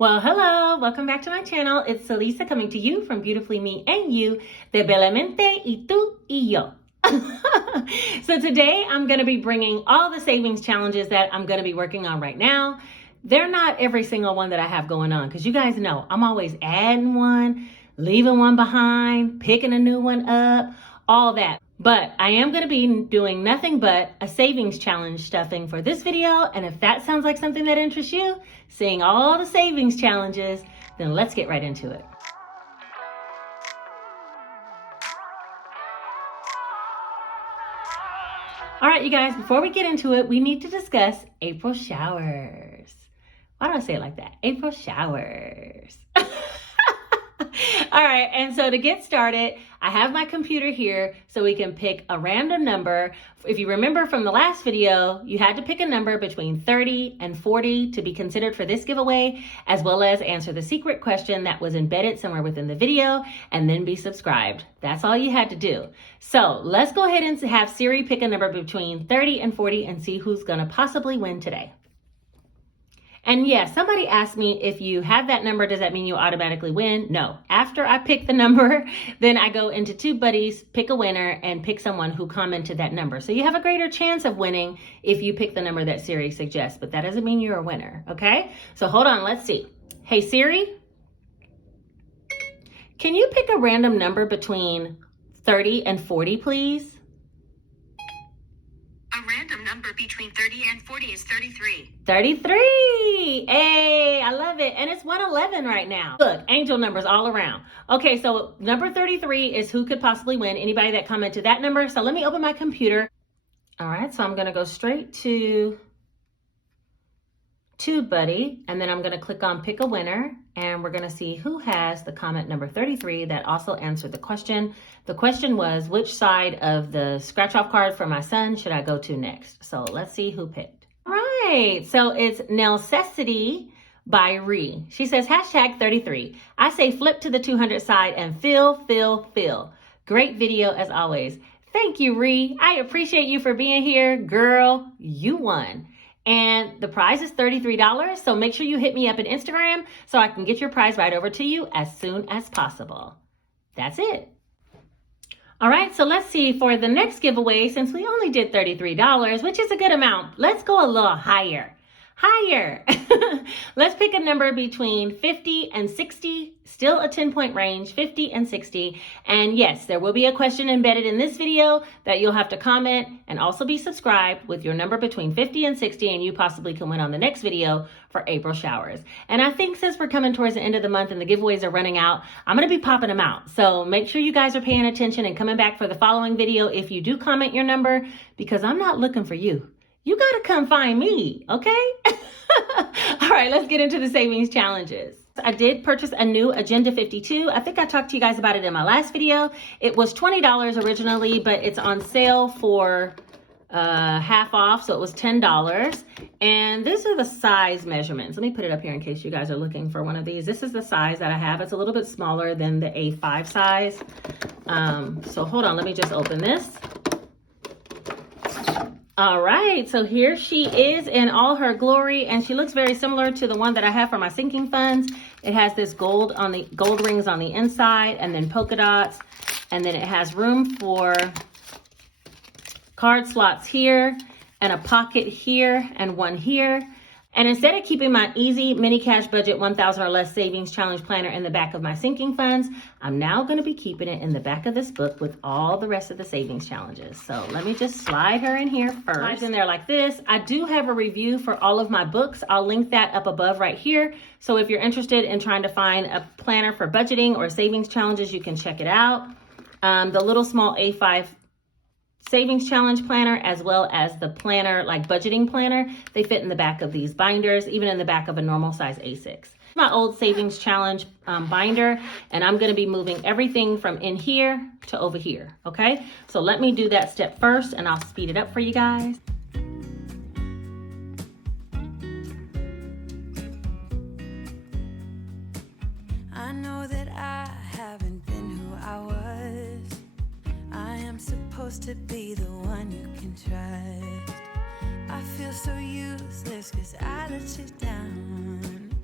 Well, hello, welcome back to my channel. It's Celisa coming to you from Beautifully Me and You, de Bellamente y tú y yo. So today I'm going to be bringing all the savings challenges that I'm going to be working on right now. They're not every single one that I have going on because you guys know I'm always adding one, leaving one behind, picking a new one up, all that. But I am going to be doing nothing but a savings challenge stuffing for this video. And if that sounds like something that interests you, seeing all the savings challenges, then let's get right into it. All right, you guys, before we get into it, we need to discuss April showers. Why do I say it like that? April showers. All right, and so to get started, I have my computer here so we can pick a random number. If you remember from the last video, you had to pick a number between 30 and 40 to be considered for this giveaway, as well as answer the secret question that was embedded somewhere within the video, and then be subscribed. That's all you had to do. So let's go ahead and have Siri pick a number between 30 and 40 and see who's gonna possibly win today. And yes, somebody asked me, if you have that number, does that mean you automatically win? No. After I pick the number, then I go into Two Buddies, pick a winner, and pick someone who commented that number. So you have a greater chance of winning if you pick the number that Siri suggests, but that doesn't mean you're a winner, okay? So hold on, let's see. Hey Siri, can you pick a random number between 30 and 40, please? A random number between 30 and 40 is 33. 33. Hey, I love it. And it's 111 right now. Look, angel numbers all around. Okay, so number 33 is who could possibly win. Anybody that commented that number. So let me open my computer. All right, so I'm going to go straight to TubeBuddy, and then I'm going to click on pick a winner, and we're going to see who has the comment number 33 that also answered the question. The question was, which side of the scratch off card for my son should I go to next? So let's see who picked. All right, so it's Necessity by Ree. She says hashtag 33. I say flip to the 200 side and fill. Great video as always. Thank you, Ree. I appreciate you for being here. Girl, you won. And the prize is $33, so make sure you hit me up on Instagram so I can get your prize right over to you as soon as possible. That's it. All right, so let's see for the next giveaway, since we only did $33, which is a good amount, let's go a little higher. Let's pick a number between 50 and 60, still a 10-point range, 50 and 60. And yes, there will be a question embedded in this video that you'll have to comment and also be subscribed with your number between 50 and 60, and you possibly can win on the next video for April showers. And I think since we're coming towards the end of the month and the giveaways are running out, I'm gonna be popping them out. So make sure you guys are paying attention and coming back for the following video if you do comment your number, because I'm not looking for you. You gotta come find me, okay? All right, let's get into the savings challenges. I did purchase a new Agenda 52. I think I talked to you guys about it in my last video. It was $20 originally, but it's on sale for half off, so it was $10. And these are the size measurements. Let me put it up here in case you guys are looking for one of these. This is the size that I have. It's a little bit smaller than the A5 size. So hold on, let me just open this. All right, so here she is in all her glory, and she looks very similar to the one that I have for my sinking funds. It has this gold rings on the inside, and then polka dots, and then it has room for card slots here, and a pocket here, and one here. And instead of keeping my easy mini cash budget 1,000 or less savings challenge planner in the back of my sinking funds, I'm now going to be keeping it in the back of this book with all the rest of the savings challenges. So let me just slide her in here first. Slides in there like this. I do have a review for all of my books. I'll link that up above right here. So if you're interested in trying to find a planner for budgeting or savings challenges, you can check it out. The little small A5 savings challenge planner, as well as the planner, like budgeting planner, they fit in the back of these binders, even in the back of a normal size A6. My old savings challenge binder, and I'm going to be moving everything from in here to over here. Okay, so let me do that step first, and I'll speed it up for you guys. I know that I haven't been who I was. I am supposed to be the one you can trust. I feel so useless 'cause I let you down.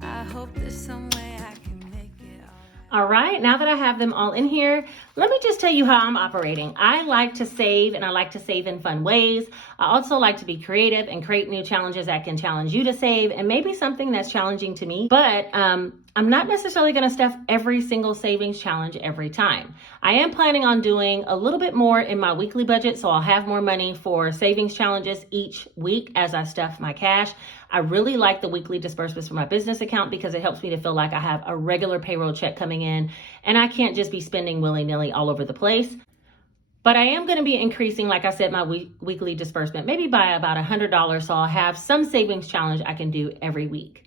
I hope there's some way I can make it all right. All right, now that I have them all in here, let me just tell you how I'm operating. I like to save, and I like to save in fun ways. I also like to be creative and create new challenges that can challenge you to save, and maybe something that's challenging to me. But I'm not necessarily going to stuff every single savings challenge every time. I am planning on doing a little bit more in my weekly budget, so I'll have more money for savings challenges each week as I stuff my cash. I really like the weekly disbursements from my business account because it helps me to feel like I have a regular payroll check coming in and I can't just be spending willy-nilly all over the place. But I am going to be increasing, like I said, my weekly disbursement, maybe by about $100, so I'll have some savings challenge I can do every week.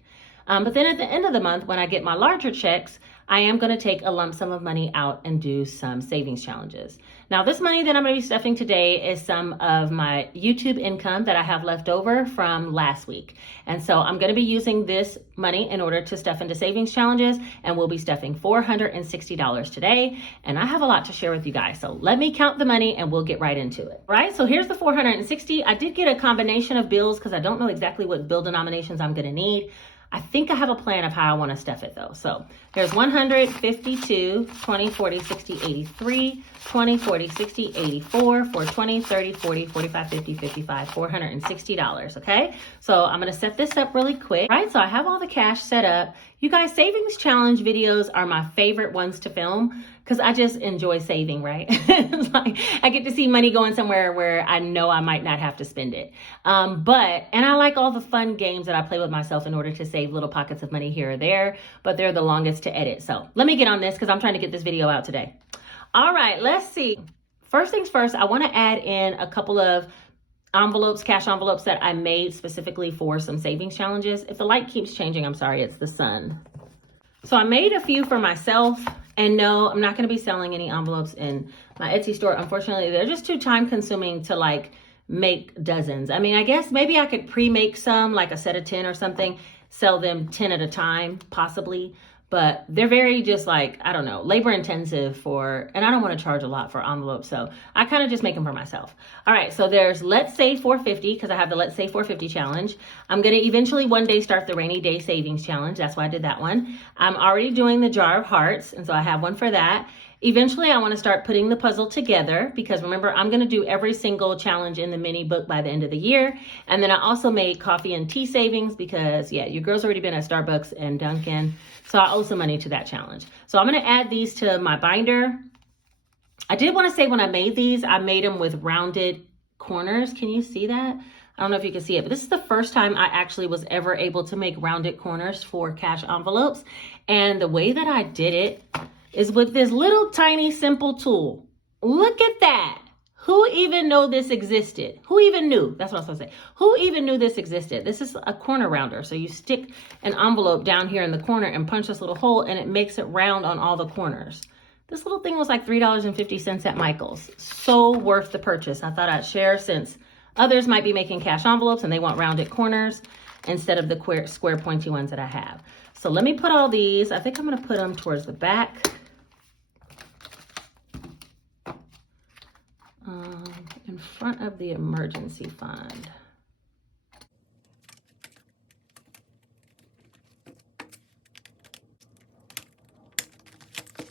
But then at the end of the month, when I get my larger checks, I am going to take a lump sum of money out and do some savings challenges. Now, this money that I'm going to be stuffing today is some of my YouTube income that I have left over from last week. And so I'm going to be using this money in order to stuff into savings challenges, and we'll be stuffing $460 today. And I have a lot to share with you guys. So let me count the money and we'll get right into it. All right, so here's the $460. I did get a combination of bills because I don't know exactly what bill denominations I'm going to need. I think I have a plan of how I want to stuff it though. So there's 100, 52, 20, 40, 60, 83, 20, 40, 60, 84, 420, 30, 40, 45, 50, 55, $460, okay? So I'm going to set this up really quick, right? So I have all the cash set up. You guys, savings challenge videos are my favorite ones to film because I just enjoy saving, right? It's like I get to see money going somewhere where I know I might not have to spend it. And I like all the fun games that I play with myself in order to save little pockets of money here or there, but they're the longest to edit. So let me get on this because I'm trying to get this video out today. All right, let's see. First things first, I want to add in a couple of envelopes, cash envelopes that I made specifically for some savings challenges. If the light keeps changing, I'm sorry, it's the sun. So I made a few for myself, and no, I'm not going to be selling any envelopes in my Etsy store. Unfortunately, they're just too time consuming to like make dozens. I mean, I guess maybe I could pre-make some, like a set of 10 or something, sell them 10 at a time, possibly. But they're very just like, I don't know, labor intensive and I don't want to charge a lot for envelopes. So I kind of just make them for myself. All right, so there's Let's Save 450 because I have the Let's Save 450 challenge. I'm going to eventually one day start the Rainy Day Savings Challenge. That's why I did that one. I'm already doing the Jar of Hearts, and so I have one for that. Eventually, I want to start putting the puzzle together because remember, I'm going to do every single challenge in the mini book by the end of the year. And then I also made coffee and tea savings because, yeah, your girl's already been at Starbucks and Dunkin'. So I owe some money to that challenge. So I'm going to add these to my binder. I did want to say when I made these, I made them with rounded corners. Can you see that? I don't know if you can see it, but this is the first time I actually was ever able to make rounded corners for cash envelopes. And the way that I did it is with this little tiny simple tool. Look at that. Who even know this existed? Who even knew? That's what I was supposed to say. Who even knew this existed? This is a corner rounder. So you stick an envelope down here in the corner and punch this little hole and it makes it round on all the corners. This little thing was like $3.50 at Michael's. So worth the purchase. I thought I'd share since others might be making cash envelopes and they want rounded corners instead of the square pointy ones that I have. So let me put all these. I think I'm going to put them towards the back. In front of the emergency fund.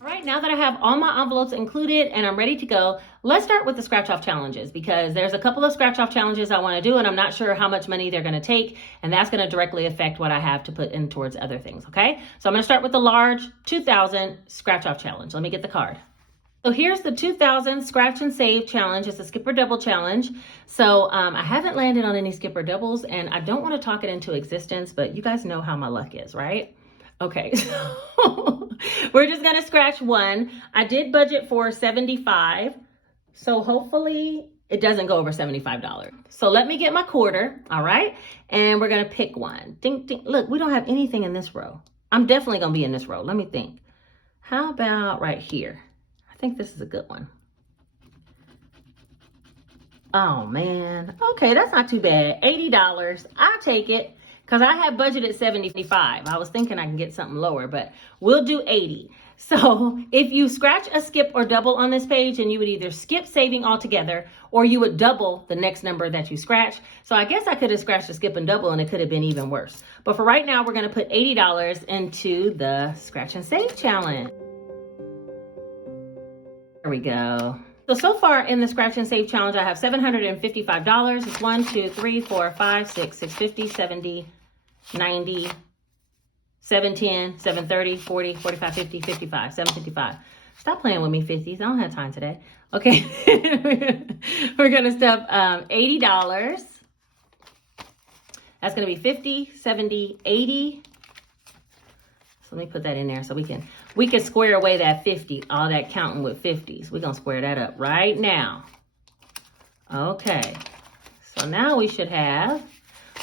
All right, now that I have all my envelopes included and I'm ready to go, let's start with the scratch off challenges because there's a couple of scratch off challenges I want to do and I'm not sure how much money they're going to take, and that's going to directly affect what I have to put in towards other things, okay? So I'm going to start with the large 2000 scratch off challenge. Let me get the card. So here's the 2000 Scratch and Save Challenge. It's a skipper double challenge. So I haven't landed on any skipper doubles and I don't want to talk it into existence, but you guys know how my luck is, right? Okay, so we're just going to scratch one. I did budget for $75. So hopefully it doesn't go over $75. So let me get my quarter, all right? And we're going to pick one. Ding, ding. Look, we don't have anything in this row. I'm definitely going to be in this row. Let me think. How about right here? I think this is a good one. Oh man, okay, that's not too bad. $80, I'll take it. because I have budgeted 75. I was thinking I can get something lower, but we'll do 80. So if you scratch a skip or double on this page, and you would either skip saving altogether or you would double the next number that you scratch. So I guess I could have scratched a skip and double and it could have been even worse. But for right now, we're going to put $80 into the scratch and save challenge. There we go. So far in the scratch and save challenge, I have $755. It's 1, 2, 3, 4, 5, 6, 650, 70, 90, 710, 730, 40, 45, 50, 55, 755. Stop playing with me, 50s. I don't have time today. Okay. We're going to stuff $80. That's going to be 50, 70, 80. So let me put that in there so we can square away that 50, all that counting with 50s. We're going to square that up right now. Okay. So now we should have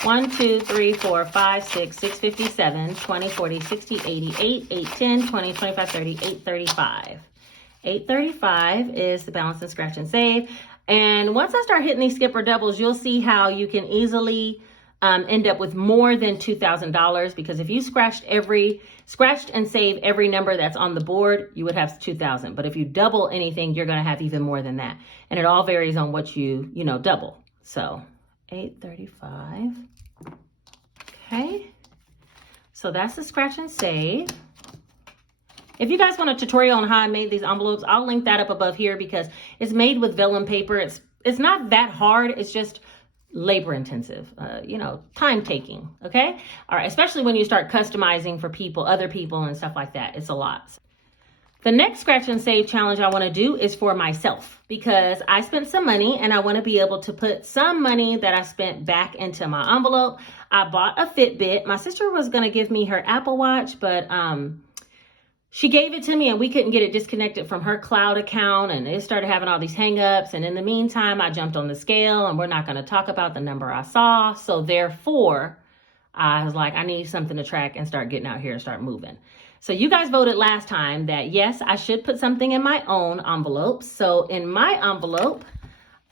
1, 2, 3, 4, 5, 6, 657, 20, 40, 60, 80, 8, 8, 10, 20, 25, 30, 835. 835 is the balance in scratch and save. And once I start hitting these skip or doubles, you'll see how you can easily end up with more than $2,000, because if you scratched and save every number that's on the board, you would have 2,000. But if you double anything, you're going to have even more than that. And it all varies on what you double. So 835. Okay. So that's the scratch and save. If you guys want a tutorial on how I made these envelopes, I'll link that up above here, because it's made with vellum paper. It's not that hard. It's just labor intensive, time taking. Okay. All right. Especially when you start customizing for other people and stuff like that. It's a lot. The next scratch and save challenge I want to do is for myself, because I spent some money and I want to be able to put some money that I spent back into my envelope. I bought a Fitbit. My sister was going to give me her Apple Watch, but she gave it to me and we couldn't get it disconnected from her cloud account, and it started having all these hangups. And in the meantime, I jumped on the scale, and we're not going to talk about the number I saw. So therefore, I was like, I need something to track and start getting out here and start moving. So you guys voted last time that yes, I should put something in my own envelope. So in my envelope,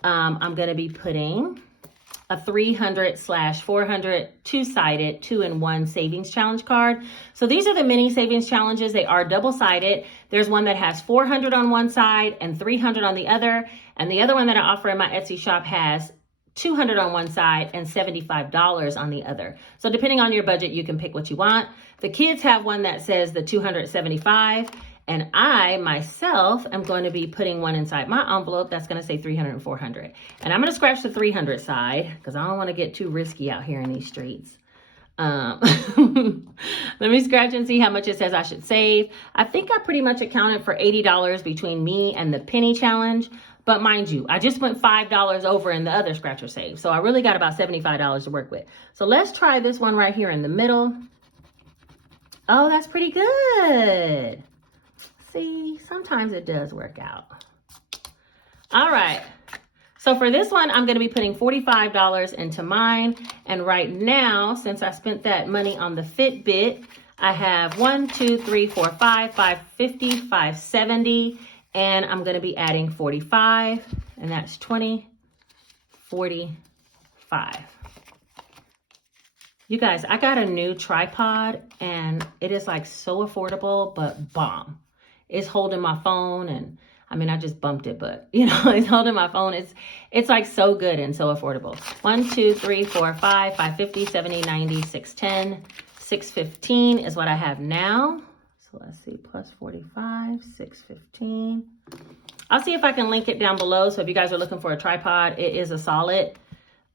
I'm going to be putting a 300/400 two-sided 2-in-1 savings challenge card. So these are the mini savings challenges. They are double-sided. There's one that has 400 on one side and 300 on the other. And the other one that I offer in my Etsy shop has 200 on one side and $75 on the other. So depending on your budget, you can pick what you want. The kids have one that says the 275, and I myself am going to be putting one inside my envelope that's going to say 300 and 400. And I'm going to scratch the 300 side because I don't want to get too risky out here in these streets. Let me scratch and see how much it says I should save. I think I pretty much accounted for $80 between me and the penny challenge. But mind you, I just went $5 over in the other scratch or save. So I really got about $75 to work with. So let's try this one right here in the middle. Oh, that's pretty good. See, sometimes it does work out. All right. So for this one, I'm going to be putting $45 into mine. And right now, since I spent that money on the Fitbit, I have 1, 2, 3, 4, 5, 550, 570. And I'm going to be adding 45, and that's 20, 45. You guys, I got a new tripod, and it is like so affordable, but bomb. It's holding my phone, and I mean, I just bumped it, but it's holding my phone. It's like so good and so affordable. 1, 2, 3, 4, 5, 550, 70, 90, 610, 615 is what I have now. So let's see, plus 45, 615. I'll see if I can link it down below. So if you guys are looking for a tripod, it is a solid.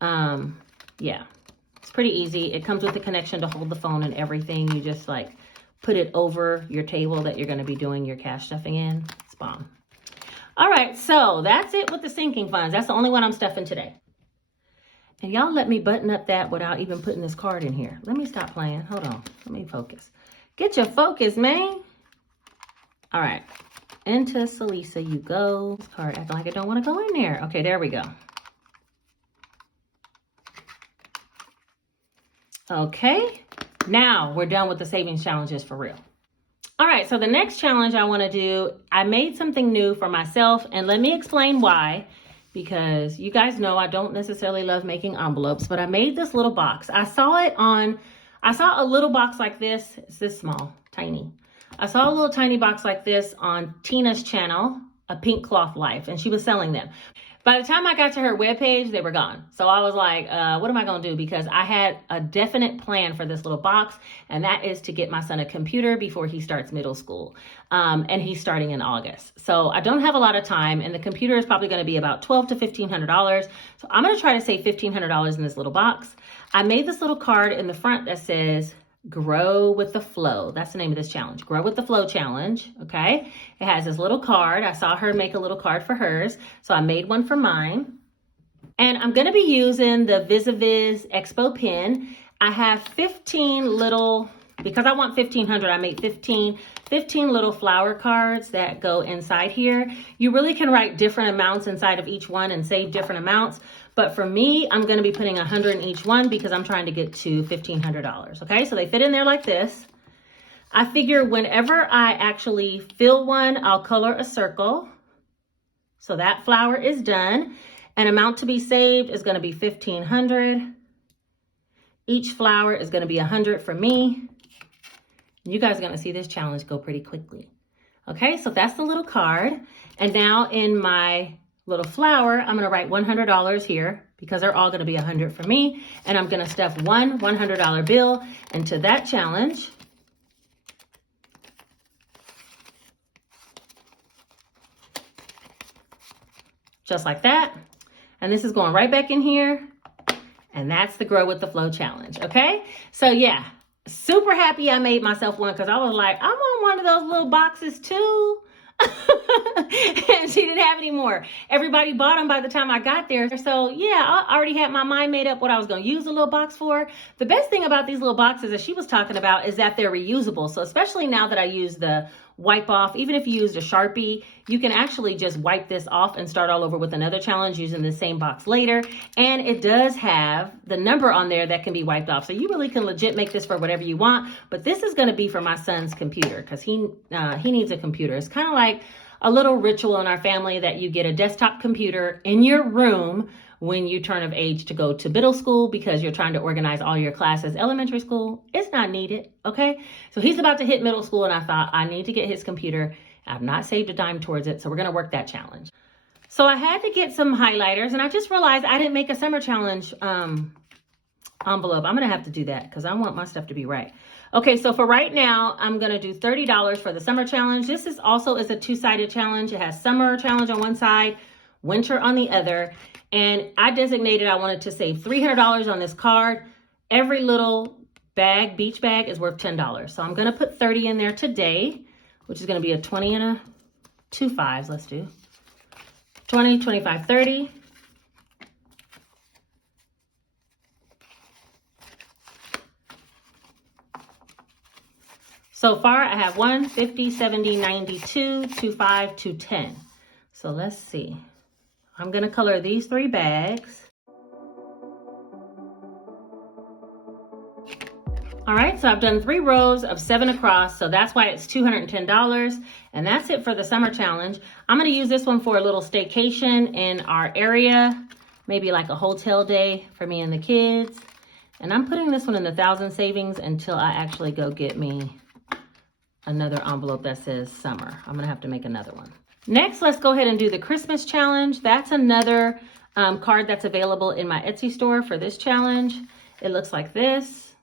Yeah, it's pretty easy. It comes with the connection to hold the phone and everything. You just like put it over your table that you're going to be doing your cash stuffing in. It's bomb. All right, so that's it with the sinking funds. That's the only one I'm stuffing today. And y'all let me button up that without even putting this card in here. Let me stop playing. Hold on. Let me focus. Get your focus, man. All right. Into Salisa you go. This card acting like it don't want to go in there. Okay, there we go. Okay. Now we're done with the savings challenges for real. All right, so the next challenge I want to do, I made something new for myself, and let me explain why. because you guys know I don't necessarily love making envelopes, but I made this little box. I saw a little box like this. It's this small, tiny. I saw a little tiny box like this on Tina's channel, A Pink Cloth Life, and she was selling them. By the time I got to her webpage, they were gone. So I was like, what am I going to do? Because I had a definite plan for this little box, and that is to get my son a computer before he starts middle school. And he's starting in August. So I don't have a lot of time, and the computer is probably going to be about $1,200 to $1,500. So I'm going to try to save $1,500 in this little box. I made this little card in the front that says, Grow with the Flow. That's the name of this challenge. Grow with the Flow challenge. Okay. It has this little card. I saw her make a little card for hers. So I made one for mine. And I'm going to be using the Vis-a-Vis Expo pen. I have 15 little, because I want 1,500, I made 15 little flower cards that go inside here. You really can write different amounts inside of each one and save different amounts. But for me, I'm going to be putting 100 in each one because I'm trying to get to $1,500. Okay, so they fit in there like this. I figure whenever I actually fill one, I'll color a circle. So that flower is done. An amount to be saved is going to be 1,500. Each flower is going to be 100 for me. You guys are going to see this challenge go pretty quickly. Okay, so that's the little card. And now in my little flower, I'm going to write $100 here because they're all going to be 100 for me. And I'm going to stuff one $100 bill into that challenge. Just like that. And this is going right back in here. And that's the Grow with the Flow challenge. Okay, so yeah, super happy I made myself one because I was like, I want one of those little boxes too. And she didn't have any more. Everybody bought them by the time I got there. So yeah, I already had my mind made up what I was going to use the little box for. The best thing about these little boxes that she was talking about is that they're reusable. So especially now that I use the wipe off, even if you used a Sharpie, you can actually just wipe this off and start all over with another challenge using the same box later. And it does have the number on there that can be wiped off. So you really can legit make this for whatever you want. But this is going to be for my son's computer because he needs a computer. It's kind of like a little ritual in our family that you get a desktop computer in your room when you turn of age to go to middle school because you're trying to organize all your classes. Elementary school, it's not needed, okay? So he's about to hit middle school and I thought I need to get his computer. I've not saved a dime towards it, so we're gonna work that challenge. So I had to get some highlighters and I just realized I didn't make a summer challenge envelope. I'm gonna have to do that because I want my stuff to be right. Okay, so for right now, I'm gonna do $30 for the summer challenge. This is also a two-sided challenge. It has summer challenge on one side, winter on the other. And I designated I wanted to save $300 on this card. Every little bag, beach bag, is worth $10. So I'm going to put 30 in there today, which is going to be a 20 and a 2 5s. Let's do 20, 25, 30. So far, I have 1, 50, 70, 92, 25, 210. So let's see. I'm going to color these 3 bags. All right, so I've done 3 rows of 7 across, so that's why it's $210, and that's it for the summer challenge. I'm going to use this one for a little staycation in our area, maybe like a hotel day for me and the kids. And I'm putting this one in the 1,000 savings until I actually go get me another envelope that says summer. I'm going to have to make another one. Next, let's go ahead and do the Christmas challenge. That's another card that's available in my Etsy store for this challenge. It looks like this.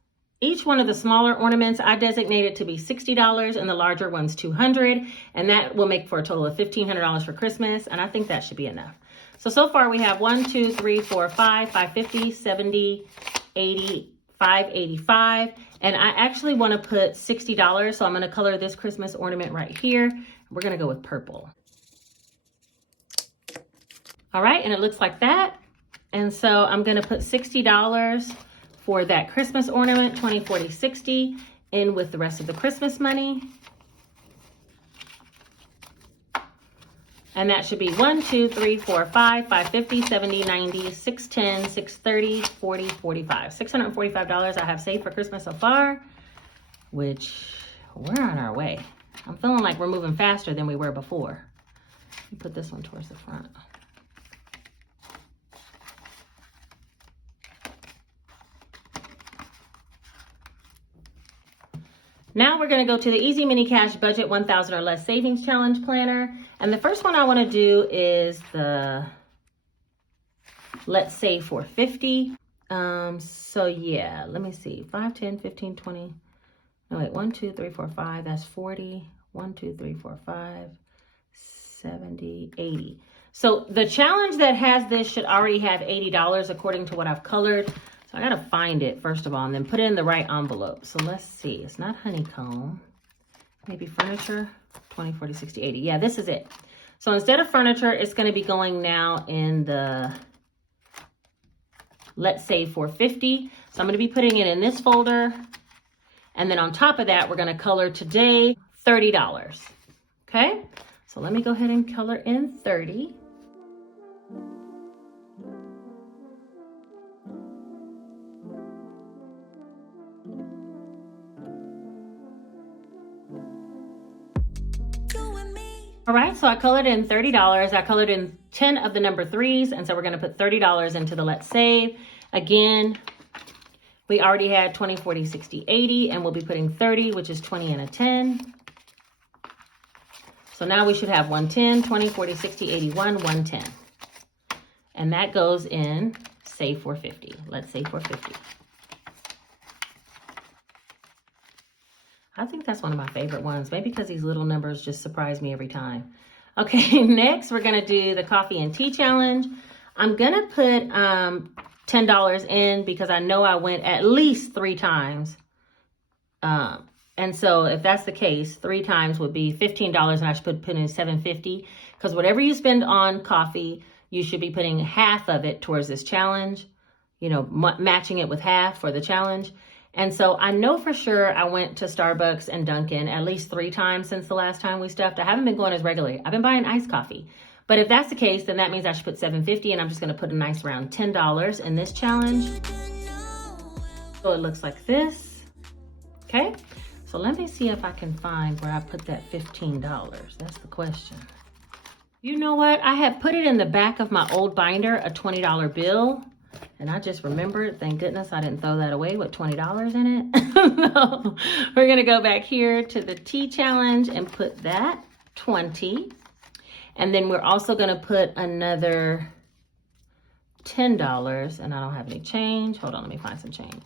Each one of the smaller ornaments I designated to be $60 and the larger one's $200. And that will make for a total of $1,500 for Christmas. And I think that should be enough. So far we have 1, 2, 3, 4, 5, 550, 70, 80, 585. And I actually want to put $60. So I'm going to color this Christmas ornament right here. We're going to go with purple. All right, and it looks like that. And so I'm going to put $60 for that Christmas ornament, 20, 40, 60, in with the rest of the Christmas money. And that should be 1, 2, 3, 4, 5, 550, 70, 90, 610, 630, 40, 45. $645 I have saved for Christmas so far, which we're on our way. I'm feeling like we're moving faster than we were before. Let me put this one towards the front. Now we're going to go to the Easy Mini Cash Budget 1,000 or Less Savings Challenge Planner. And the first one I want to do is the Let's Save for 50. So yeah, let me see. 5, 10, 15, 20. No, wait, 1, 2, 3, 4, 5. That's 40. 1, 2, 3, 4, 5. 70, 80. So the challenge that has this should already have $80 according to what I've colored. So I got to find it first of all and then put it in the right envelope. So let's see. It's not honeycomb. Maybe furniture. 20, 40, 60, 80. Yeah, this is it. So instead of furniture, it's going to be going now in the Let's Save for 50. So I'm going to be putting it in this folder. And then on top of that, we're going to color today $30. Okay? So let me go ahead and color in 30. All right, so I colored in $30. I colored in 10 of the number 3s, and so we're going to put $30 into the Let's Save. Again, we already had 20, 40, 60, 80, and we'll be putting 30, which is 20 and a 10. So now we should have 110, 20, 40, 60, 81, 110. And that goes in Save for 50. Let's Save for 50. I think that's one of my favorite ones. Maybe because these little numbers just surprise me every time. Okay, next we're going to do the Coffee and Tea Challenge. I'm going to put $10 in because I know I went at least 3 times. And so if that's the case, 3 times would be $15 and I should put in $7.50 because whatever you spend on coffee, you should be putting half of it towards this challenge, you know, matching it with half for the challenge. And so I know for sure I went to Starbucks and Dunkin' at least 3 times since the last time we stuffed. I haven't been going as regularly. I've been buying iced coffee. But if that's the case, then that means I should put $7.50 and I'm just going to put a nice round $10 in this challenge. So it looks like this. Okay. So let me see if I can find where I put that $15. That's the question. You know what? I had put it in the back of my old binder, a $20 bill. And I just remembered, thank goodness I didn't throw that away with $20 in it. So we're going to go back here to the tea challenge and put that 20. And then we're also going to put another $10. And I don't have any change. Hold on, let me find some change.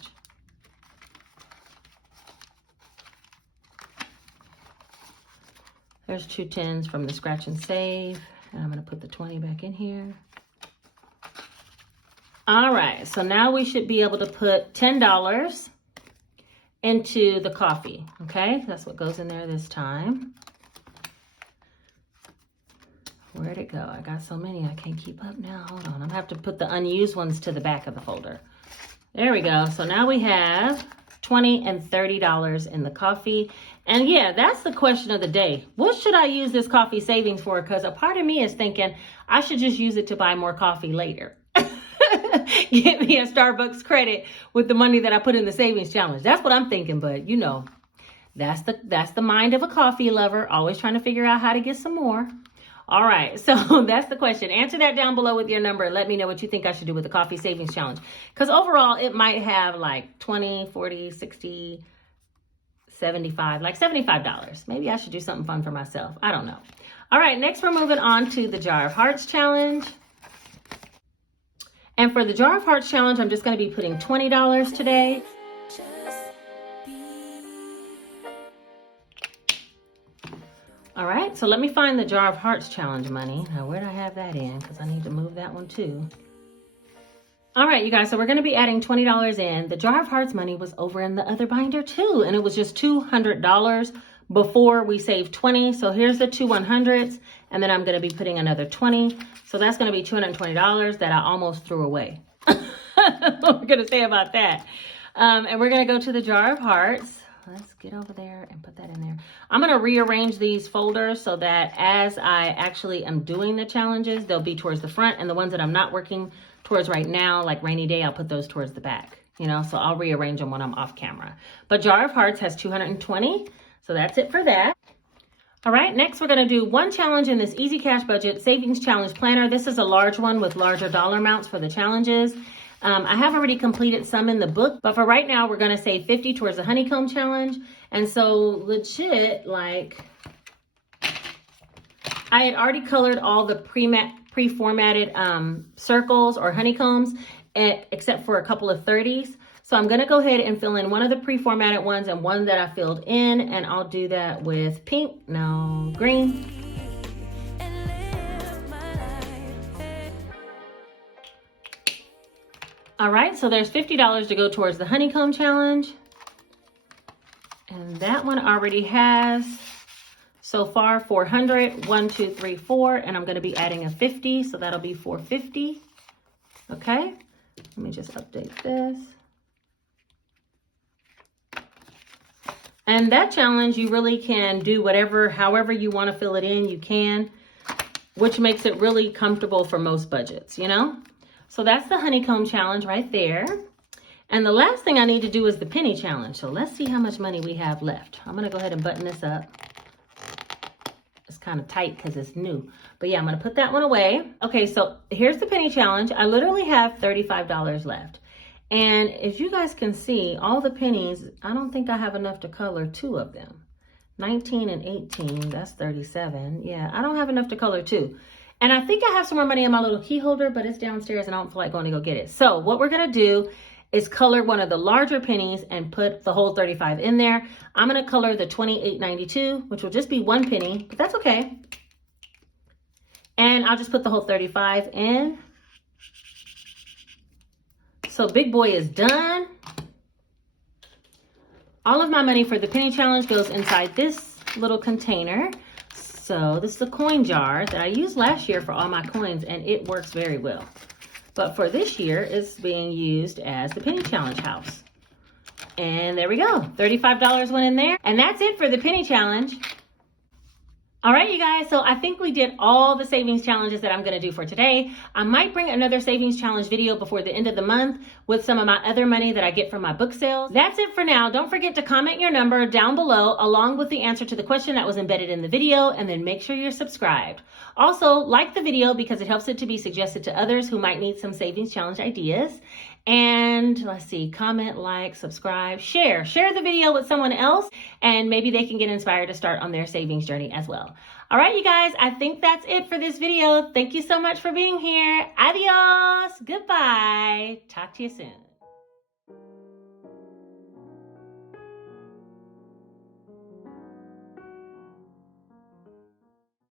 There's 2 10s from the scratch and save. And I'm going to put the 20 back in here. All right, so now we should be able to put $10 into the coffee, okay? That's what goes in there this time. Where'd it go? I got so many, I can't keep up now. Hold on, I'm gonna have to put the unused ones to the back of the folder. There we go. So now we have $20 and $30 in the coffee. And yeah, that's the question of the day. What should I use this coffee savings for? Because a part of me is thinking I should just use it to buy more coffee later. Get me a Starbucks credit with the money that I put in the savings challenge. That's what I'm thinking, but you know, that's the mind of a coffee lover, always trying to figure out how to get some more. All right, so that's the question. Answer that down below with your number and let me know what you think I should do with the coffee savings challenge. Because overall, it might have like 20, 40, 60, 75, like $75. Maybe I should do something fun for myself. I don't know. All right, next we're moving on to the Jar of Hearts challenge. And for the Jar of Hearts challenge, I'm just going to be putting $20 today. All right, so let me find the Jar of Hearts challenge money. Now, where did I have that in? Because I need to move that one too. All right, you guys, so we're going to be adding $20 in. The Jar of Hearts money was over in the other binder too, and it was just $200 before we saved 20. So here's the 2 100s, and then I'm going to be putting another 20. So that's going to be $220 that I almost threw away. What we're going to say about that. And we're going to go to the Jar of Hearts. Let's get over there and put that in there. I'm going to rearrange these folders so that as I actually am doing the challenges, they'll be towards the front, and the ones that I'm not working towards right now, like rainy day, I'll put those towards the back, you know, so I'll rearrange them when I'm off camera. But Jar of Hearts has 220, so that's it for that. All right, next we're going to do one challenge in this Easy Cash Budget Savings Challenge Planner. This is a large one with larger dollar amounts for the challenges. I have already completed some in the book, but for right now, we're going to save 50 towards the honeycomb challenge. And so legit, like, I had already colored all the pre-formatted circles or honeycombs, except for a couple of 30s. So I'm going to go ahead and fill in one of the pre-formatted ones and one that I filled in, and I'll do that with pink, no, green. All right, so there's $50 to go towards the honeycomb challenge. And that one already has so far 400, 1, 2, 3, 4, and I'm going to be adding a 50, so that'll be 450. Okay, let me just update this. And that challenge, you really can do whatever, however you want to fill it in, you can, which makes it really comfortable for most budgets, you know? So that's the honeycomb challenge right there. And the last thing I need to do is the penny challenge. So let's see how much money we have left. I'm going to go ahead and button this up. It's kind of tight because it's new. But yeah, I'm going to put that one away. Okay, so here's the penny challenge. I literally have $35 left. And as you guys can see, all the pennies, I don't think I have enough to color 2 of them. 19 and 18, that's 37. Yeah, I don't have enough to color 2. And I think I have some more money in my little key holder, but it's downstairs and I don't feel like going to go get it. So what we're going to do is color one of the larger pennies and put the whole 35 in there. I'm going to color the 28.92, which will just be 1 penny, but that's okay. And I'll just put the whole 35 in. So big boy is done. All of my money for the penny challenge goes inside this little container. So this is a coin jar that I used last year for all my coins, and it works very well. But for this year, it's being used as the penny challenge house. And there we go. $35 went in there. And that's it for the penny challenge. All right, you guys, so I think we did all the savings challenges that I'm going to do for today. I might bring another savings challenge video before the end of the month with some of my other money that I get from my book sales. That's it for now. Don't forget to comment your number down below along with the answer to the question that was embedded in the video, and then make sure you're subscribed. Also, like the video because it helps it to be suggested to others who might need some savings challenge ideas. And let's see, comment, like, subscribe, share the video with someone else, and maybe they can get inspired to start on their savings journey as well. All right, you guys, I think that's it for this video. Thank you so much for being here. Adios. Goodbye. Talk to you soon.